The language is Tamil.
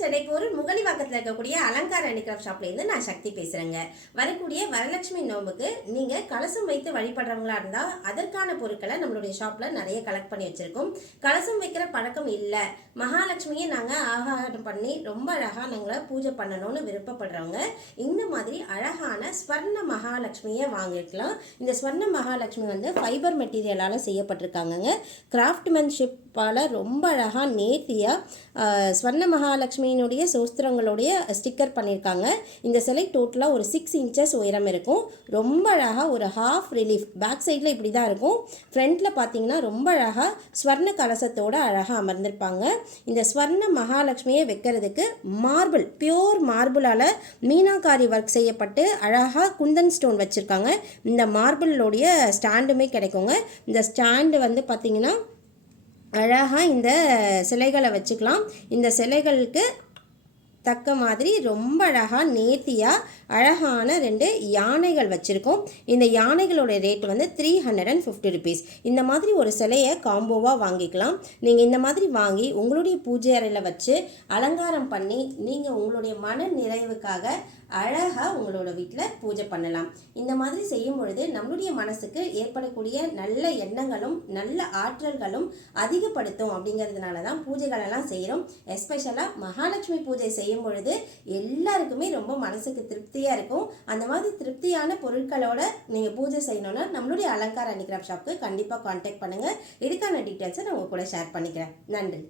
சென்னைக்கு முகலிவாக்கத்தில் இருக்கக்கூடிய அலங்கார ஹேண்டிகிராஃப்ட் ஷாப்லேருந்து நான் சக்தி பேசுகிறேங்க. வரக்கூடிய வரலட்சுமி நோம்புக்கு நீங்கள் கலசம் வைத்து வழிபடுறவங்களா இருந்தால் அதற்கான பொருட்களை நம்மளுடைய ஷாப்பில் நிறைய கலெக்ட் பண்ணி வச்சுருக்கோம். கலசம் வைக்கிற பழக்கம் இல்லை, மகாலட்சுமியை நாங்கள் ஆகாரம் பண்ணி ரொம்ப அழகாக நாங்கள் பூஜை பண்ணணும்னு விருப்பப்படுறவங்க இந்த மாதிரி அழகான ஸ்வர்ண மகாலட்சுமியை வாங்கிக்கலாம். இந்த ஸ்வர்ண மகாலட்சுமி ஃபைபர் மெட்டீரியலால் செய்யப்பட்டிருக்காங்கங்க. கிராஃப்ட்மேன்ஷிப்பால் ரொம்ப அழகாக நேர்த்தியாக ஸ்வர்ண மகாலட்சுமியினுடைய சோஸ்திரங்களுடைய ஸ்டிக்கர் பண்ணியிருக்காங்க. இந்த சிலை டோட்டலாக ஒரு 6 இன்ச்சஸ் உயரம் இருக்கும். ரொம்ப அழகாக ஒரு ஹாஃப் ரிலீஃப் பேக் சைடில் இப்படி தான் இருக்கும். ஃப்ரண்ட்டில் பார்த்தீங்கன்னா ரொம்ப அழகாக ஸ்வர்ண கலசத்தோடு அழகாக அமர்ந்திருப்பாங்க. இந்த ஸ்வர்ண மகாலட்சுமியை வைக்கிறதுக்கு மார்பிள், பியோர் மார்பிளால் மீனாகாரி ஒர்க் செய்யப்பட்டு அழகாக குந்தன் ஸ்டோன் வச்சுருக்காங்க. இந்த மார்பிளோடைய ஸ்டாண்டுமே கிடைக்குங்க. இந்த ஸ்டாண்டு பார்த்திங்கன்னா அழகாக இந்த சிலைகளை வச்சுக்கலாம். இந்த சிலைகளுக்கு தக்க மாதிரி ரொம்ப அழகாக நேர்த்தியாக அழகான 2 யானைகள் வச்சுருக்கோம். இந்த யானைகளோட ரேட் 350 ருபீஸ். இந்த மாதிரி ஒரு சிலையை காம்போவாக வாங்கிக்கலாம். நீங்கள் இந்த மாதிரி வாங்கி உங்களுடைய பூஜை அறையில் வச்சு அலங்காரம் பண்ணி நீங்கள் உங்களுடைய மன நிறைவுக்காக அழகாக உங்களோட வீட்டில் பூஜை பண்ணலாம். இந்த மாதிரி செய்யும் பொழுது நம்மளுடைய மனசுக்கு ஏற்படக்கூடிய நல்ல எண்ணங்களும் நல்ல ஆற்றல்களும் அதிகப்படுத்தும். அப்படிங்கிறதுனால தான் பூஜைகளெல்லாம் செய்கிறோம். எஸ்பெஷலாக மகாலட்சுமி பூஜை செய்யும் பொழுது எல்லாருக்குமே ரொம்ப மனசுக்கு திருப்தியாக இருக்கும். அந்த மாதிரி திருப்தியான பொருட்களோட நீங்கள் பூஜை செய்யணும்னா நம்மளுடைய அலங்கார ஹேண்டிகிராஃப்ட் ஷாப்புக்கு கண்டிப்பாக கான்டாக்ட் பண்ணுங்கள். இதுக்கான டீட்டெயில்ஸை நான் உங்கள் கூட ஷேர் பண்ணிக்கிறேன். நன்றி.